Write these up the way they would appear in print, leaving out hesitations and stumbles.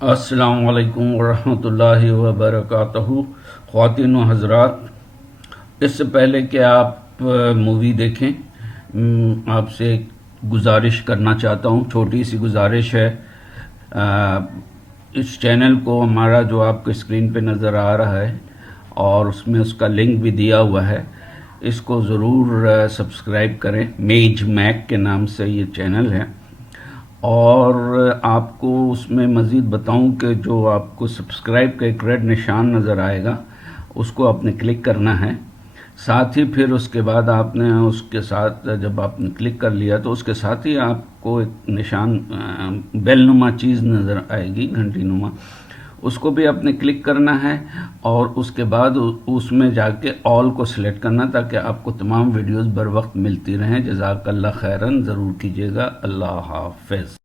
अस्सलाम वालेकुम वरहमतुल्लाहि वबरकातुहू। ख़वातीन व हज़रात, इससे पहले कि आप मूवी देखें, आपसे गुजारिश करना चाहता हूँ, छोटी सी गुजारिश है। इस चैनल को हमारा जो आपके स्क्रीन पे नज़र आ रहा है और उसमें उसका लिंक भी दिया हुआ है, इसको ज़रूर सब्सक्राइब करें। मेज मैक के नाम से ये चैनल है। और आपको उसमें मज़ीद बताऊं कि जो आपको सब्सक्राइब का एक रेड निशान नज़र आएगा, उसको आपने क्लिक करना है। साथ ही फिर उसके बाद आपने उसके साथ जब आपने क्लिक कर लिया तो उसके साथ ही आपको एक निशान बेल नुमा चीज़ नज़र आएगी, घंटी नुमा, उसको भी आपने क्लिक करना है। और उसके बाद उसमें जाके ऑल को सिलेक्ट करना, ताकि आपको तमाम वीडियोस बर वक्त मिलती रहें। जज़ाकल्लाह खैरन, ज़रूर कीजिएगा। अल्लाह हाफ़िज़।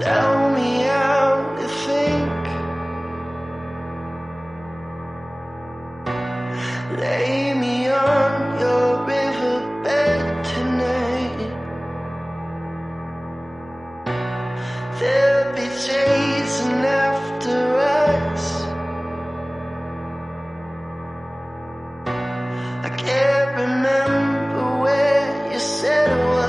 Tell me how to think. Lay me on your riverbed tonight. There'll be chasing after us. I can't remember where you said it was.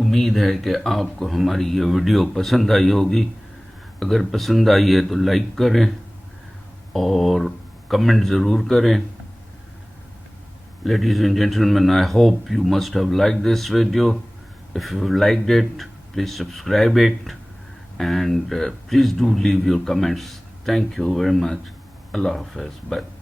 उम्मीद है कि आपको हमारी ये वीडियो पसंद आई होगी। अगर पसंद आई है तो लाइक करें और कमेंट ज़रूर करें। Ladies and gentlemen, I hope you must have liked this video. If you liked it, please subscribe it and please do leave your comments. Thank you very much. Allah Hafiz. Bye.